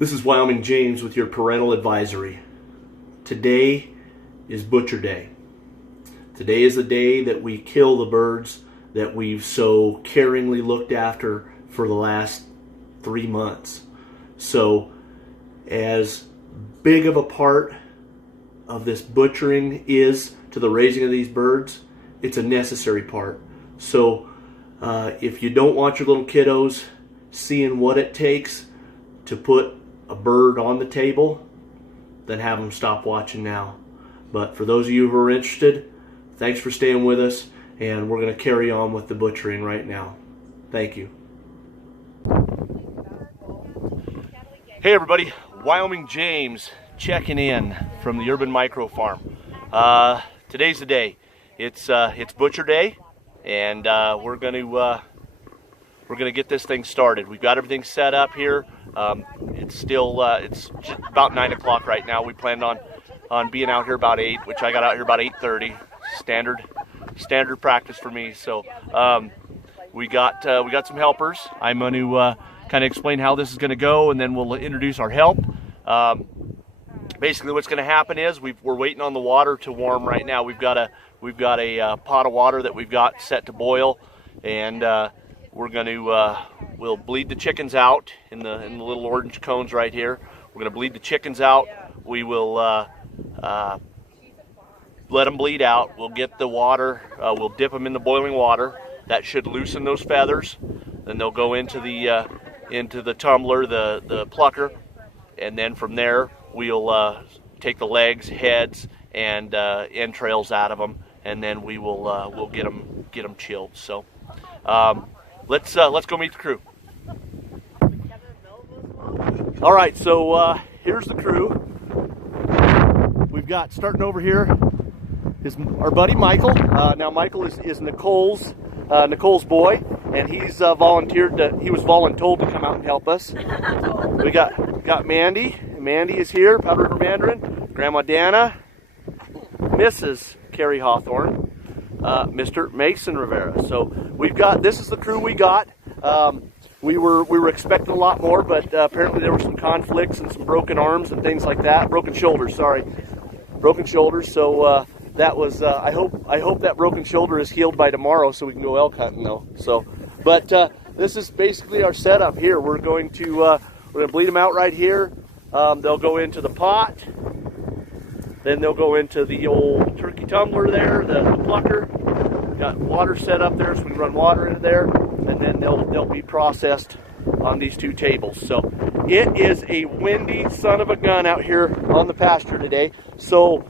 This is Wyoming James with your parental advisory. Today is Butcher Day. Today is the day that we kill the birds that we've so caringly looked after for the last 3 months. So, as big of a part of this butchering is to the raising of these birds, it's a necessary part. So, if you don't want your little kiddos seeing what it takes to put a bird on the table, then have them stop watching now. But for those of you who are interested, thanks for staying with us, and we're going to carry on with the butchering right now. Thank you. Hey everybody, Wyoming James checking in from the Urban Micro Farm. Today's the day. It's Butcher Day, and we're going to get this thing started. We've got everything set up here. It's just about 9 o'clock right now. We planned on being out here about 8, which I got out here about 8:30. Standard practice for me. So we got some helpers. I'm going to kind of explain how this is going to go, and then we'll introduce our help. Basically, what's going to happen is we're waiting on the water to warm right now. We've got a pot of water that we've got set to boil, and we're going to we'll bleed the chickens out in the little orange cones right here. We're going to bleed the chickens out. We will let them bleed out. We'll get the water. We'll dip them in the boiling water. That should loosen those feathers. Then they'll go into the tumbler, the plucker, and then from there we'll take the legs, heads, and entrails out of them, and then we'll get them chilled. So. Let's go meet the crew. All right, so here's the crew. We've got, starting over here, is our buddy Michael. Now Michael is Nicole's boy, and he's he was voluntold to come out and help us. We got Mandy. Mandy is here, Powder River Mandarin. Grandma Dana, Mrs. Carrie Hawthorne. Mr. Mason Rivera. So this is the crew we got. We were expecting a lot more, but apparently there were some conflicts and some broken arms and things like that. Broken shoulders. So that was. I hope that broken shoulder is healed by tomorrow, so we can go elk hunting though. So, but this is basically our setup here. We're going to bleed them out right here. They'll go into the pot. Then they'll go into the old turkey tumbler there, the plucker. Got water set up there, so we can run water into there, and then they'll be processed on these 2 tables. So it is a windy son of a gun out here on the pasture today. So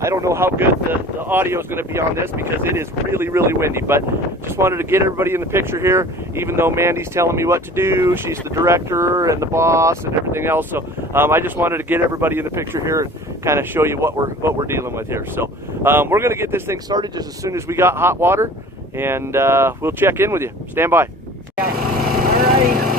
I don't know how good the audio is going to be on this because it is really, really windy. But just wanted to get everybody in the picture here, even though Mandy's telling me what to do. She's the director and the boss and everything else. So I just wanted to get everybody in the picture here and kind of show you what we're dealing with here. So we're going to get this thing started just as soon as we got hot water, and we'll check in with you. Stand by. All right.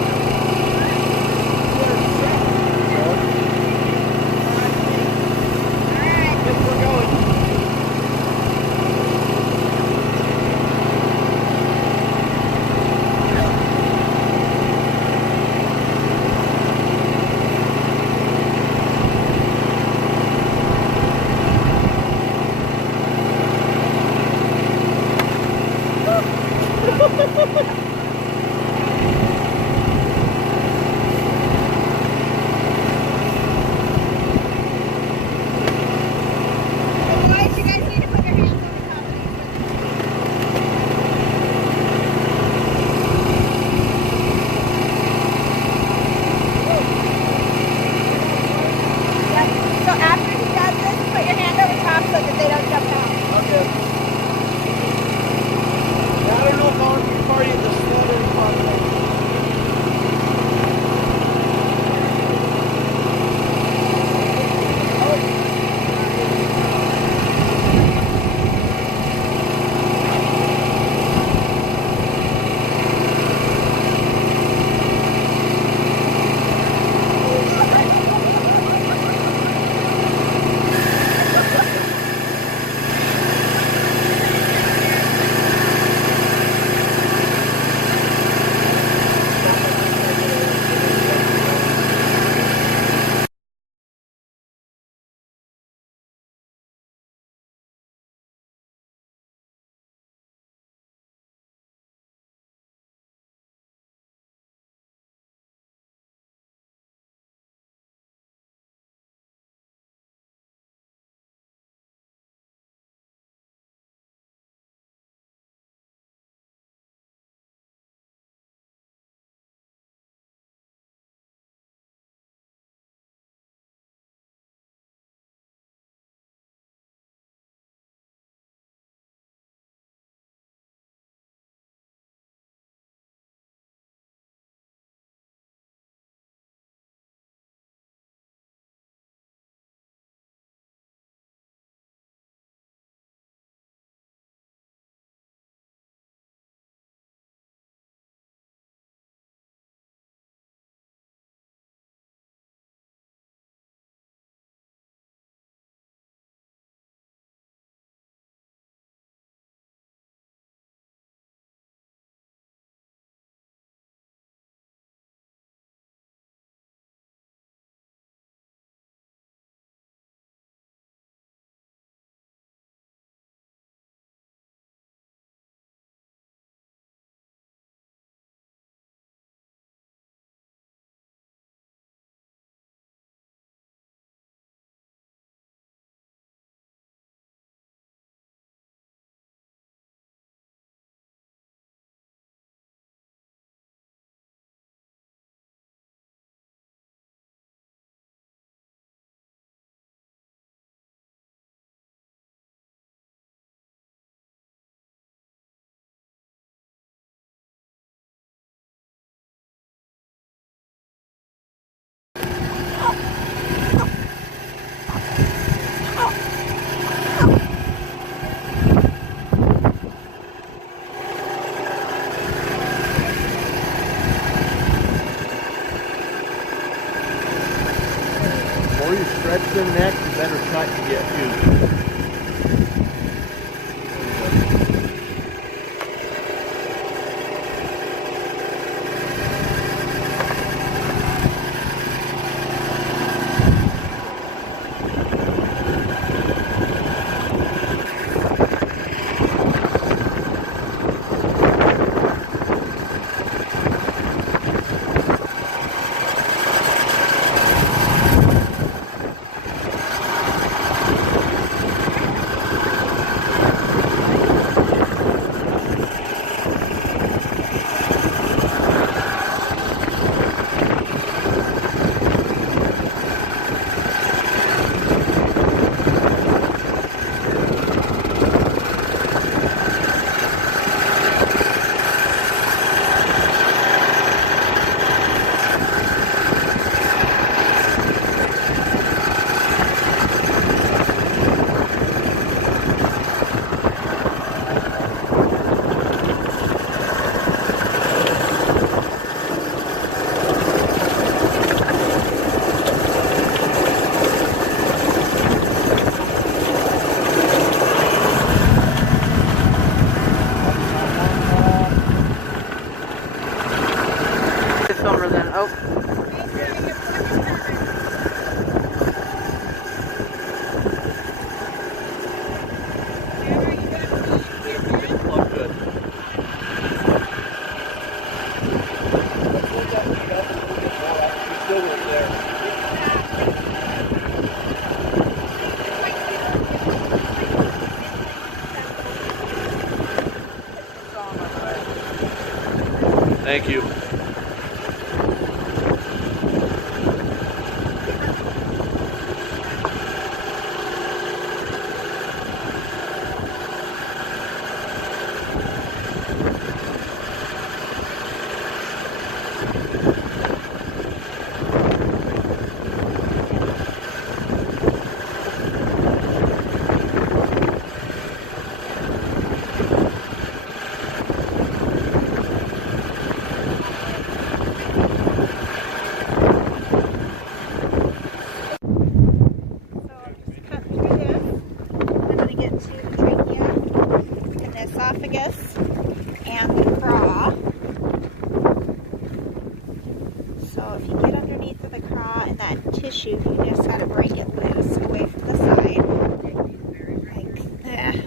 the neck, the better cut you get too. Thank you. Esophagus and the craw. So if you get underneath of the craw and that tissue, you just gotta break it loose away from the side. Like,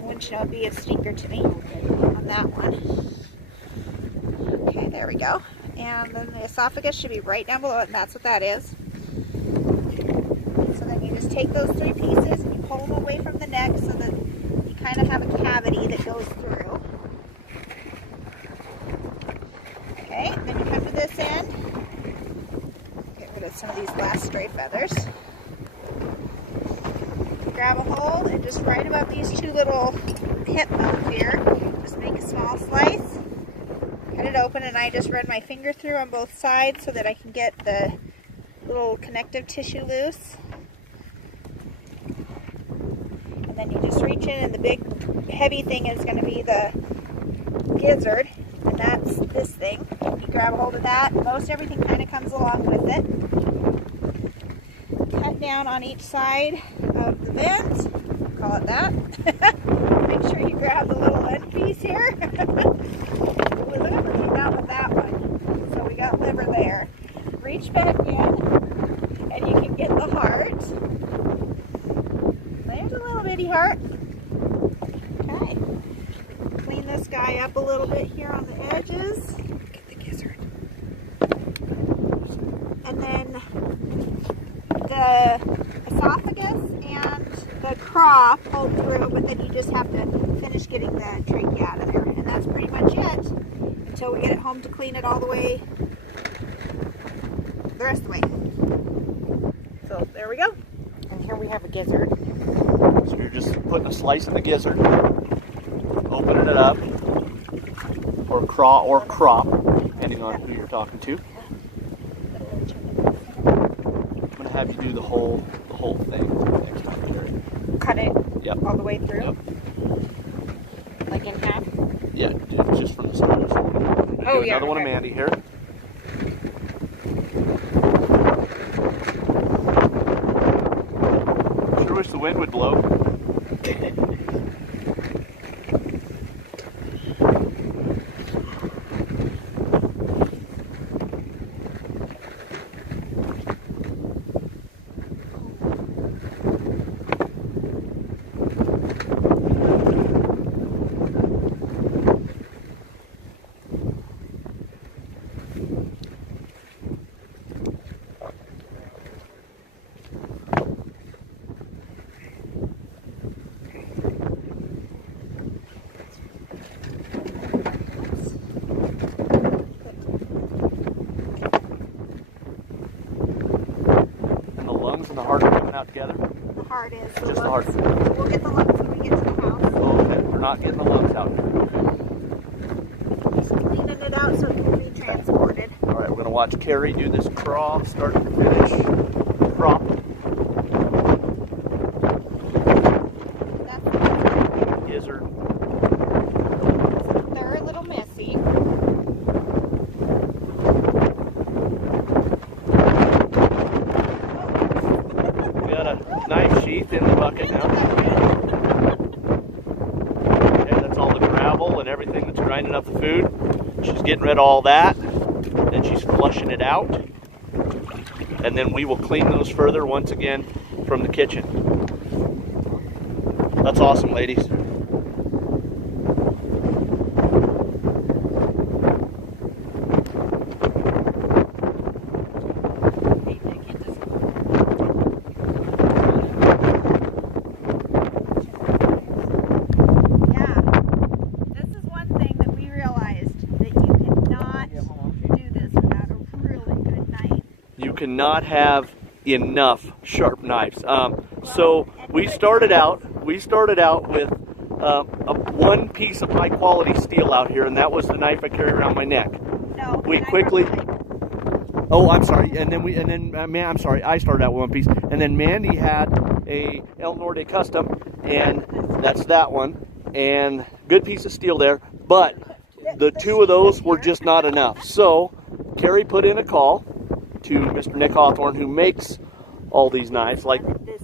wouldn't you know, it'd be a stinker to me on that one. Okay, there we go. And then the esophagus should be right down below it, and that's what that is. So then you just take those three pieces and you pull them away from the neck so that you kind of have a cavity that goes through. Okay, then you come to this end. Get rid of some of these last stray feathers. Grab a hold and just right above these two little hip bones here, just make a small slice. Cut it open, and I just run my finger through on both sides so that I can get the little connective tissue loose. And then you just reach in, and the big heavy thing is going to be the gizzard, and that's this thing. You grab a hold of that. Most everything kind of comes along with it. Cut down on each side of the vent, call it that. Make sure you grab the little end piece here. Liver came out with that one. So we got liver there. Reach back in, and you can get the heart. There's a little bitty heart. Okay. Clean this guy up a little bit here on the edges. Get the gizzard. And then the esophagus and the craw pulled through, but then you just have to finish getting the trachea out of there. And that's pretty much it until we get it home to clean it all the way, the rest of the way. So there we go. And here we have a gizzard. So you're just putting a slice of the gizzard, opening it up, or craw or crop, depending on who you're talking to. I'm gonna have you do the whole thing next time, Jerry. Cut it Yep. all the way through. Yep. Like in half. Yeah, just from the side. Oh, Do yeah, another one of okay. Mandy here. wind would blow. And the heart are coming out together? The heart is. Just the heart. We'll get the lungs when we get to the house. Oh, okay. We're not getting the lungs out here. Just cleaning it out so it can be transported. All right, we're going to watch Carrie do this craw, start to finish. Prop. That's Gizzard. they're a little messy. Knife sheath in the bucket now. Okay, that's all the gravel and everything that's grinding up the food. She's getting rid of all that. Then she's flushing it out. And then we will clean those further once again from the kitchen. That's awesome, ladies. Cannot have enough sharp knives. So we started out with a one piece of high quality steel out here, and that was the knife I carry around my neck. No, we quickly. Oh, I'm sorry. And then I'm sorry. I started out with one piece, and then Mandy had a El Norte Custom, and that's that one, and good piece of steel there. But the two of those were just not enough. So Carrie put in a call to Mr. Nick Hawthorne, who makes all these knives, like this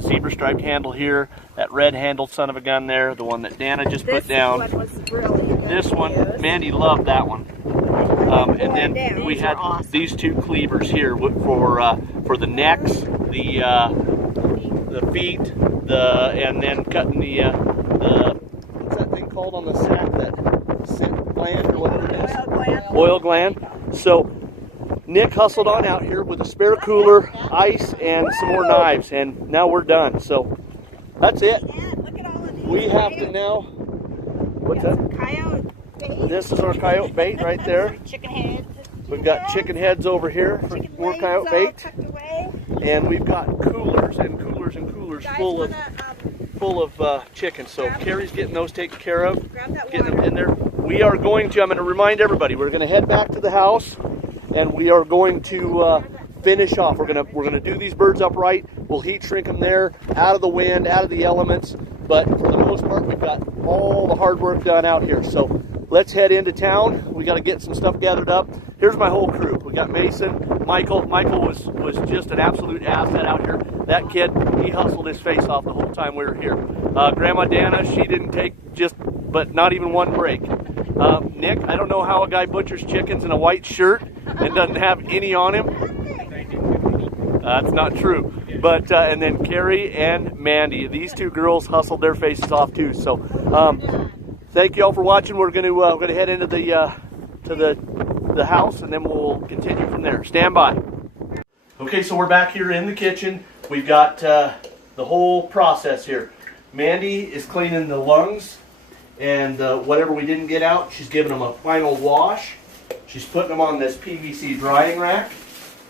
zebra striped handle here, that red handled son of a gun there, the one that Dana just put down. This one was really good. This one, Mandy loved that one. And then we had these two cleavers here for the necks, the feet, and then cutting the what's that thing called on the sack, that scent gland or whatever it is? Oil gland. Oil gland. So Nick hustled on out here with a spare cooler, ice, and some more knives, and now we're done. So that's it. Look at all of these. We have to now. What's that? Coyote bait. This is our coyote bait right there. Chicken heads. We've got chicken heads over here for more coyote bait, tucked away. and we've got coolers and coolers and coolers full of chicken. So Carrie's getting those taken care of, getting them in there. We are going to. I'm going to remind everybody. We're going to head back to the house. And we are going to finish off. We're gonna do these birds upright. We'll heat shrink them there, out of the wind, out of the elements. But for the most part, we've got all the hard work done out here. So let's head into town. We got to get some stuff gathered up. Here's my whole crew. We got Mason, Michael. Michael was just an absolute asset out here. That kid, he hustled his face off the whole time we were here. Grandma Dana, she didn't take but not even one break. Nick, I don't know how a guy butchers chickens in a white shirt and doesn't have any on him. That's not true. But and then Carrie and Mandy, these two girls hustled their faces off too. So thank you all for watching. We're gonna head into the house, and then we'll continue from there. Stand by. Okay, so we're back here in the kitchen. We've got the whole process here. Mandy is cleaning the lungs. And whatever we didn't get out, she's giving them a final wash. She's putting them on this PVC drying rack,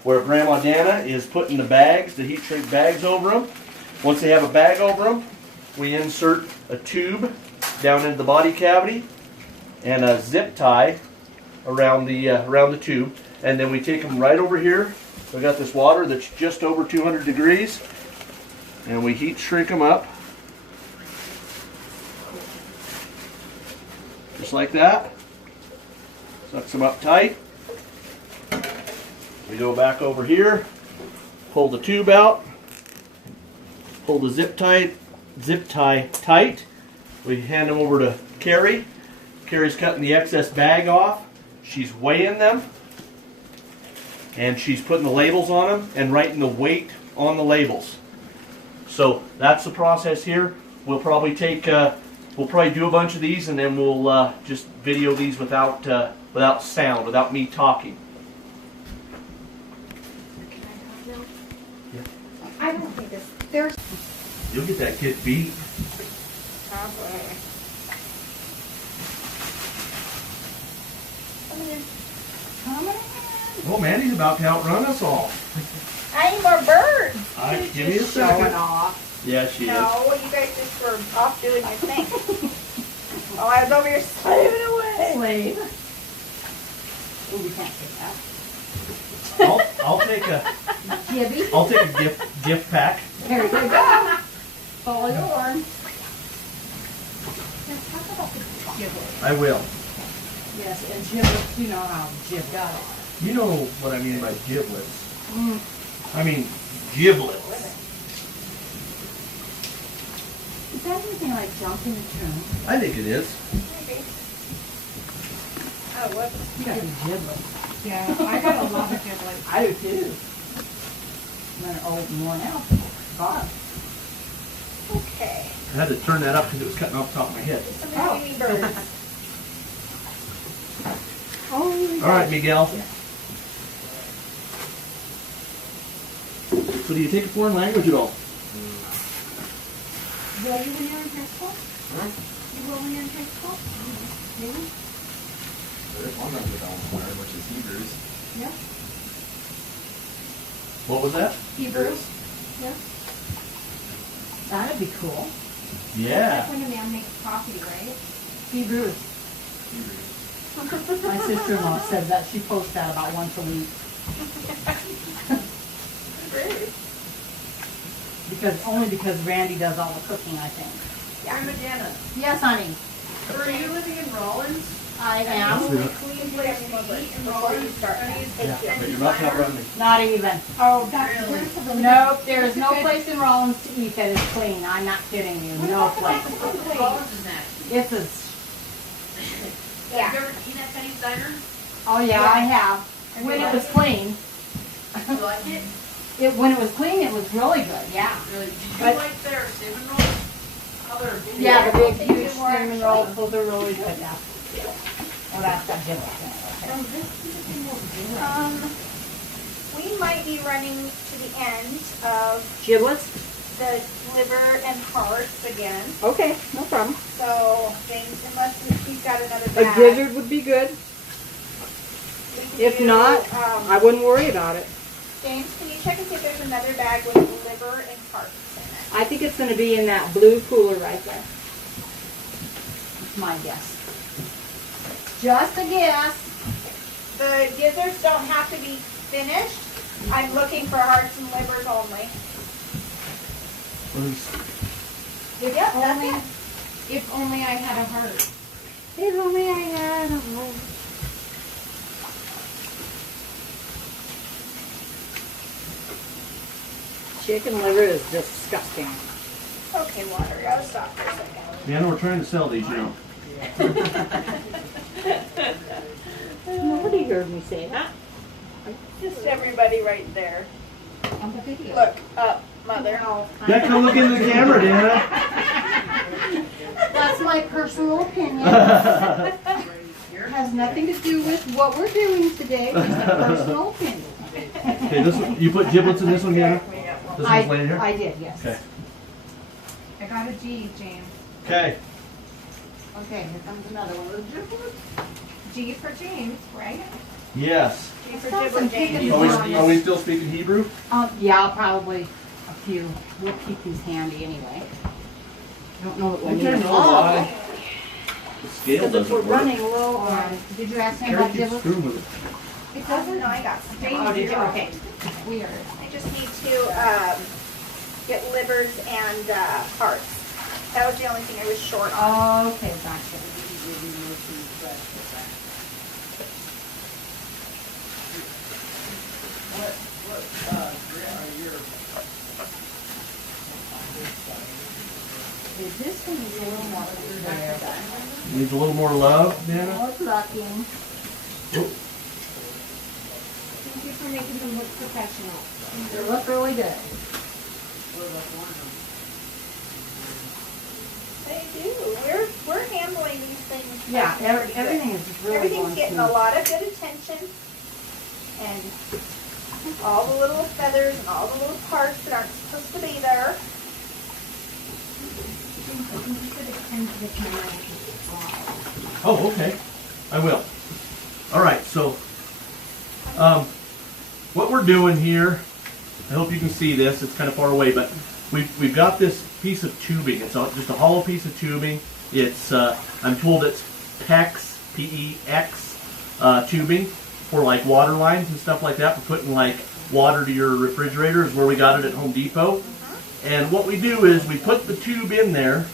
where Grandma Dana is putting the bags, the heat shrink bags over them. Once they have a bag over them, we insert a tube down into the body cavity and a zip tie around the tube, and then we take them right over here. We got this water that's just over 200 degrees, and we heat shrink them up. Just like that. Sucks them up tight. We go back over here, pull the tube out, Pull the zip tie tight. We hand them over to Carrie. Carrie's cutting the excess bag off. She's weighing them. And she's putting the labels on them and writing the weight on the labels. So that's the process here. We'll probably take, we'll probably do a bunch of these, and then we'll just video these without sound, without me talking. I don't think there's You'll get that kid beat. probably. Come on. Oh, Mandy's about to outrun us all. I need more birds. Give me a Showing second. off. Yeah, she is. No, you guys just were off doing your thing. Oh, I was over here slaving away. Slave. Oh, we can't take that. I'll take a Gibby. I'll take a gift pack. There you go. Follow your horn. I will. Yes, and giblets, you know how giblets. Got it. You know what I mean by giblets. Mm. I mean giblets. Is that anything like jumping the tomb? I think it is. Maybe. Oh, whoops. You got some giblets. Yeah, I got a lot of giblets. I do too. They're old and worn out. Gone. Okay. I had to turn that up because it was cutting off the top of my head. Some baby birds. Oh, All right, Miguel. So do you take a foreign language at all? Will you when you're in high school? Huh? You will when you're in high school? Maybe? There's one language I want to learn, which is Hebrews. Yeah. What was that? Hebrews? Yeah. that'd be cool. Yeah. That's when a man makes coffee, right? Hebrews. Hebrews. My sister-in-law said that she posts that about once a week. Great. Only because Randy does all the cooking, I think. Grandma Janet, Yes, honey. were you living in Rollins? I And am. the only clean place to eat in Rollins? But you're not outrunning me. Not even. Oh, that's Really? there's a really Nope, there is no place in Rollins to eat that is clean. I'm not kidding you. No place. Rollins is next. It's a, Yeah. Have you ever eaten at Penny's Diner? oh yeah, I have. When it was clean. You like it? When it was clean, it was really good, yeah. Really? Did you But- like their cinnamon rolls? How they're big? Yeah, the big, They do huge more cinnamon actually. rolls, those are really good, yeah. Oh, that's got giblets in it, okay. We might be running to the end of Giblets? the liver and hearts again. Okay, no problem. So, James, unless he's got another A bag. gizzard would be good. we can If do, not, I wouldn't worry about it. James, can you check and see if there's another bag with liver and hearts in it? I think it's gonna be in that blue cooler right there. That's my guess. Just a guess. The gizzards don't have to be finished. I'm looking for hearts and livers only. If Yep, that's only, it. if only I had a heart. If only I had a home. Chicken liver is disgusting. Okay, water, gotta stop for a second. Yeah, I know we're trying to sell these, you know. Nobody heard me say that. Just everybody right there. On the video. Look up, mother. Yeah, come look into the camera, Dana. That's my personal opinion. Has nothing to do with what we're doing today. Just a personal opinion. Okay, this one, you put giblets in this one, Dana? This one's laying here? I did, yes. Okay. I got a G, James. Okay. Okay, here comes another one. G for James, right? Yes. G for Stop gibber, and James. pick Are we still speaking Hebrew? Yeah, probably a few. We'll keep these handy anyway. I don't know what we'll I need don't them know all. why the scale Because if we're doesn't work. running low on, did you ask him Carrie about keeps giblets? screwing with it. It doesn't. No, I got some. Oh, did you? Okay. Weird. I just need to get livers and hearts. That was the only thing I was short on. Okay, gotcha. This one is a little more there. Needs a little more love, Nana. More plucking. Oh, Thank you for making them look professional. They look really good. They do. We're handling these things. Yeah, pretty good. everything is really Everything's going getting smooth. a lot of good attention, and all the little feathers and all the little parts that aren't supposed to be there. oh, okay. I will. All right, so what we're doing here, I hope you can see this. It's kind of far away, but we've got this piece of tubing. It's just a hollow piece of tubing. It's I'm told it's PEX, P-E-X tubing for like water lines and stuff like that, for putting like water to your refrigerator, is where we got it at Home Depot. And what we do is we put the tube in there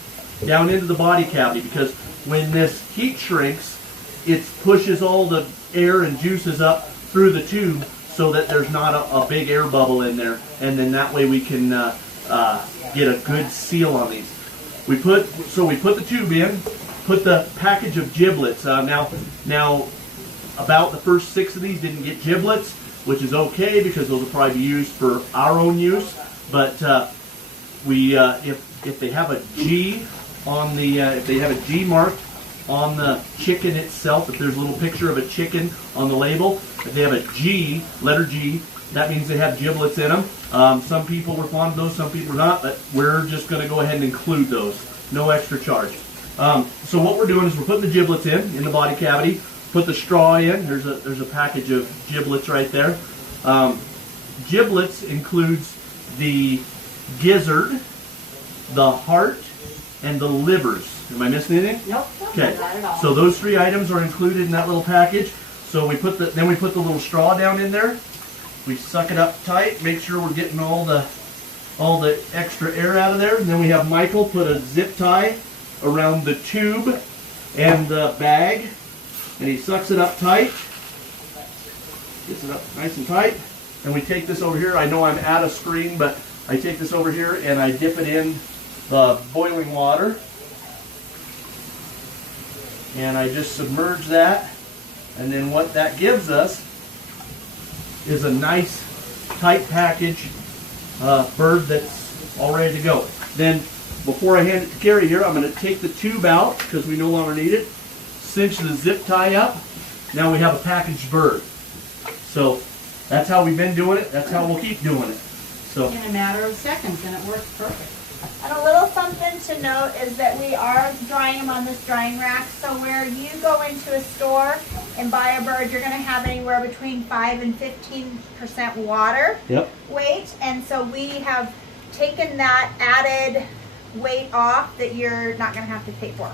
down into the body cavity, because when this heat shrinks, it pushes all the air and juices up through the tube so that there's not a big air bubble in there, and then that way we can get a good seal on these. We put the tube in, put the package of giblets. Now about the first 6 of these didn't get giblets, which is okay because those will probably be used for our own use. But if they have a G on the if they have a G mark on the chicken itself, if there's a little picture of a chicken on the label, if they have a G, letter G, that means they have giblets in them. Some people were fond of those, some people are not, but we're just going to go ahead and include those. No extra charge. So what we're doing is we're putting the giblets in the body cavity, put the straw in. There's a package of giblets right there. Giblets includes the gizzard, the heart, and the livers. Am I missing anything? Nope. Okay, Not at all. so those 3 items are included in that little package. So we put the little straw down in there. We suck it up tight, make sure we're getting all the extra air out of there. And then we have Michael put a zip tie around the tube and the bag, and he sucks it up tight. Gets it up nice and tight. And we take this over here. I know I'm out of screen, but I take this over here and I dip it in the boiling water. And I just submerge that. And then what that gives us is a nice tight package bird that's all ready to go. Then before I hand it to Carrie here, I'm going to take the tube out because we no longer need it. Cinch the zip tie up. Now we have a packaged bird. So that's how we've been doing it. That's how we'll keep doing it. So In a matter of seconds, and it works perfect. And a little something to note is that we are drying them on this drying rack. So where you go into a store and buy a bird, you're going to have anywhere between 5 and 15% water weight. And so we have taken that added weight off that you're not going to have to pay for.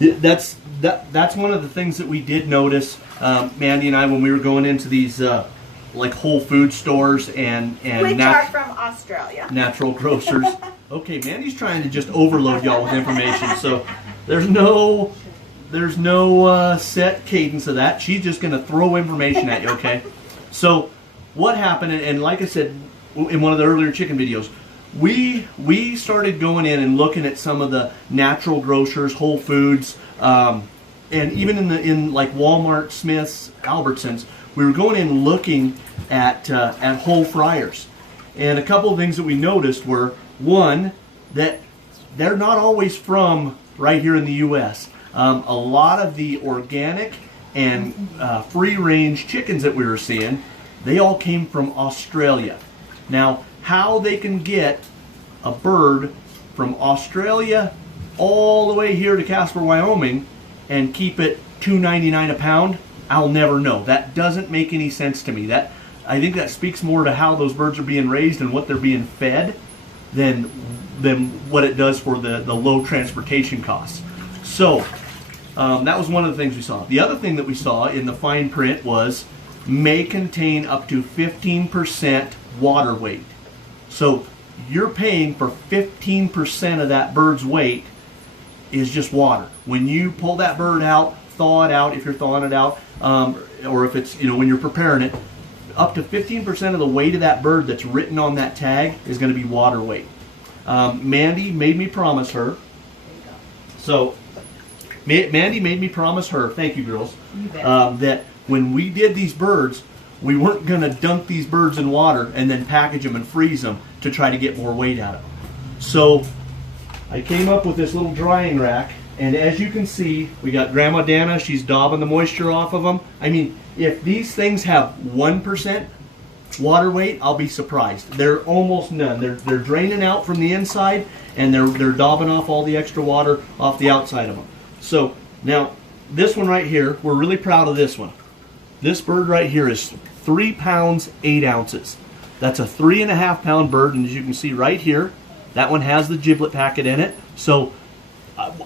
yeah, that's one of the things that we did notice, Mandy and I, when we were going into these like Whole Food stores and Which are from Australia. natural grocers. Okay, Mandy's trying to just overload y'all with information, so there's no set cadence of that. She's just going to throw information at you, okay? So what happened, and like I said in one of the earlier chicken videos, we started going in and looking at some of the natural grocers, Whole Foods, and even in like Walmart, Smith's, Albertsons. We were going in looking at whole fryers, and a couple of things that we noticed were, one, that they're not always from right here in the U.S. A lot of the organic and free-range chickens that we were seeing, they all came from Australia. Now, how they can get a bird from Australia all the way here to Casper, Wyoming, and keep it $2.99 a pound, I'll never know. That doesn't make any sense to me. I think that speaks more to how those birds are being raised and what they're being fed than what it does for the low transportation costs. So that was one of the things we saw. The other thing that we saw in the fine print was may contain up to 15% water weight. So you're paying for 15% of that bird's weight is just water. When you pull that bird out, thaw it out, if you're thawing it out, or if it's, when you're preparing it, up to 15% of the weight of that bird that's written on that tag is going to be water weight. Mandy made me promise her So Mandy made me promise her, thank you girls, You bet. that when we did these birds, we weren't going to dunk these birds in water and then package them and freeze them to try to get more weight out of them. So I came up with this little drying rack, and as you can see, we got Grandma Dana, she's daubing the moisture off of them. I mean, if these things have 1% water weight, I'll be surprised. They're almost none. They're draining out from the inside, and they're daubing off all the extra water off the outside of them. So now this one right here, we're really proud of this one. This bird right here is 3 pounds 8 ounces. That's a 3.5 pound bird, and as you can see right here, that one has the giblet packet in it. So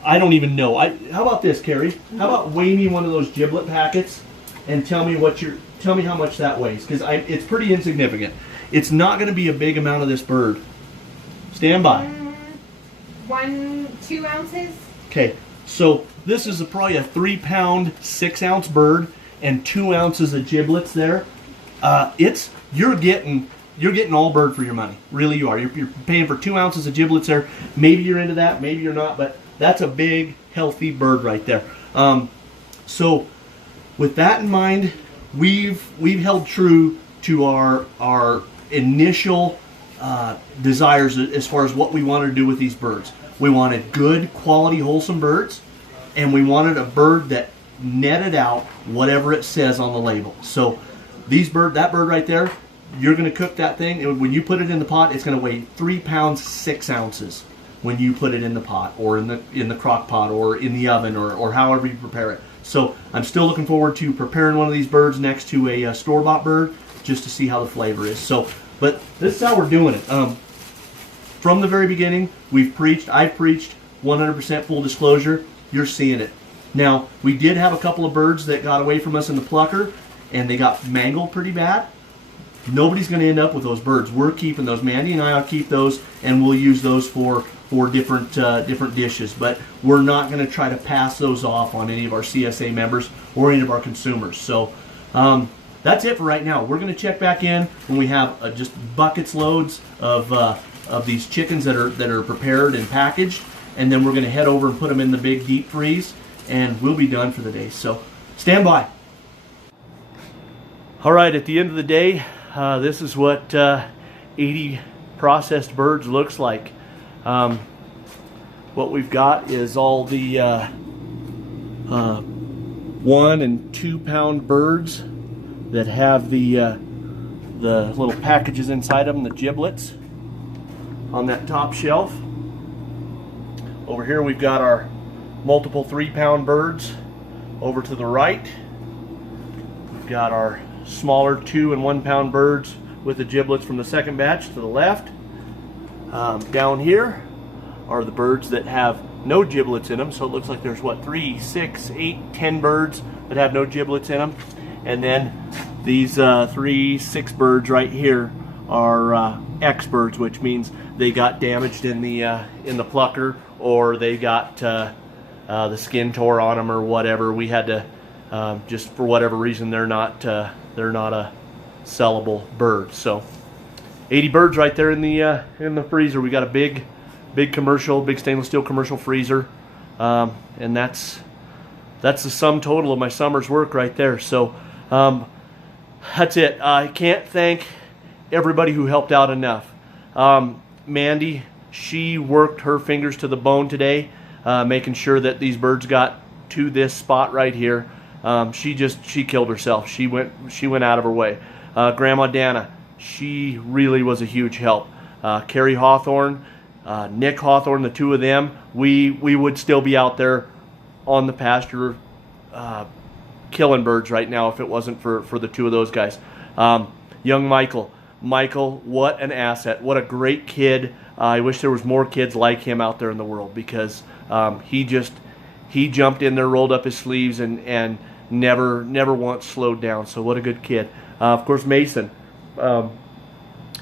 I don't even know. How about this, Carrie? How about weigh me one of those giblet packets and tell me how much that weighs, because it's pretty insignificant. It's not going to be a big amount of this bird. Stand by. 2 ounces. Okay, so this is probably a 3 pound 6 ounce bird and 2 ounces of giblets there. You're getting all bird for your money. Really, you are. You're paying for 2 ounces of giblets there. Maybe you're into that, maybe you're not, but that's a big, healthy bird right there. So with that in mind, we've held true to our initial desires as far as what we wanted to do with these birds. We wanted good, quality, wholesome birds, and we wanted a bird that netted out whatever it says on the label. So that bird right there, you're going to cook that thing, and when you put it in the pot, it's going to weigh 3 pounds 6 ounces when you put it in the pot, or in the crock pot, or in the oven, or however you prepare it. So I'm still looking forward to preparing one of these birds next to a store-bought bird, just to see how the flavor is. So, but this is how we're doing it. From the very beginning, I've preached 100% full disclosure. You're seeing it. Now, we did have a couple of birds that got away from us in the plucker, and they got mangled pretty bad. Nobody's going to end up with those birds. We're keeping those. Mandy and I will keep those, and we'll use those for different dishes. But we're not going to try to pass those off on any of our CSA members or any of our consumers. So that's it for right now. We're going to check back in when we have just buckets loads of these chickens that are prepared and packaged, and then we're going to head over and put them in the big deep freeze, and we'll be done for the day. So stand by. All right, at the end of the day, this is what 80 processed birds looks like. What we've got is all the 1 and 2 pound birds that have the little packages inside them, the giblets, on that top shelf. Over here we've got our multiple 3 pound birds over to the right. We've got our smaller 2 and 1 pound birds with the giblets from the second batch to the left. Down here are the birds that have no giblets in them, so it looks like there's 3, 6, 8, 10 birds that have no giblets in them, and then these 3, 6 birds right here are X birds, which means they got damaged in the plucker, or they got the skin tore on them or whatever. We had to just for whatever reason they're not a sellable bird. So 80 birds right there in the freezer. We got a big stainless steel commercial freezer, and that's the sum total of my summer's work right there. So that's it. I can't thank everybody who helped out enough. Mandy, she worked her fingers to the bone today, making sure that these birds got to this spot right here. She killed herself. She went out of her way. Grandma Dana, she really was a huge help. Carrie Hawthorne, Nick Hawthorne, the two of them, we would still be out there on the pasture killing birds right now if it wasn't for the two of those guys. Young Michael, what an asset. What a great kid. I wish there was more kids like him out there in the world, because he jumped in there, rolled up his sleeves, and never once slowed down. So what a good kid. Of course, Mason,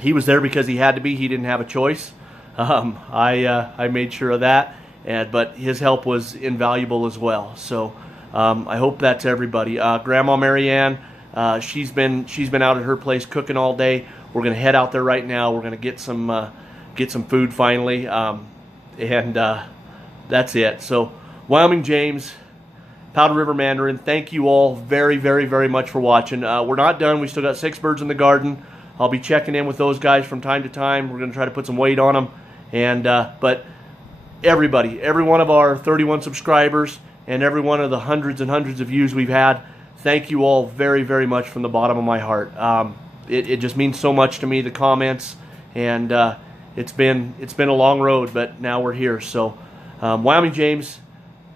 he was there because he had to be. He didn't have a choice. I made sure of that, but his help was invaluable as well. So I hope that's everybody. Grandma Marianne, she's been out at her place cooking all day. We're gonna head out there right now. We're gonna get some food finally, and that's it. So Wyoming James, Powder River Mandarin, thank you all very, very, very much for watching. We're not done. We still got 6 birds in the garden. I'll be checking in with those guys from time to time. We're going to try to put some weight on them. And but everybody, every one of our 31 subscribers and every one of the hundreds and hundreds of views we've had, thank you all very, very much from the bottom of my heart. It just means so much to me, the comments, and it's been a long road, but now we're here. So Wyoming James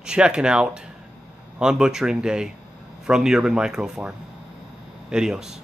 checking out on Butchering Day from the Urban Micro Farm. Adios.